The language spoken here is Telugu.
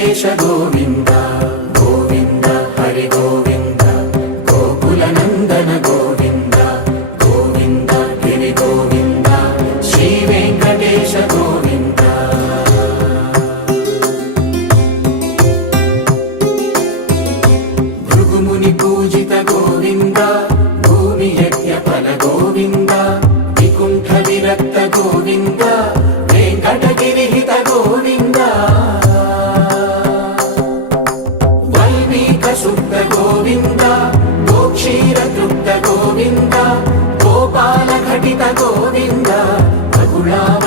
వెంకటేశ గోవింద గోవింద హరి గోవింద గోకుల నందన గోవింద గోవింద గిరి గోవింద శ్రీ వెంకటేశ గోవింద భృగుముని పూజిత గోవింద భూమి యజ్ఞ ఫల గోవింద వికుంఠ విరక్త గోవింద వెంకటగిరిహిత గోవింద వల్మీక శుద్ధ గోవింద గోక్షీర తృప్త గోవింద గోపాల ఘటిత గోవింద బహుళావ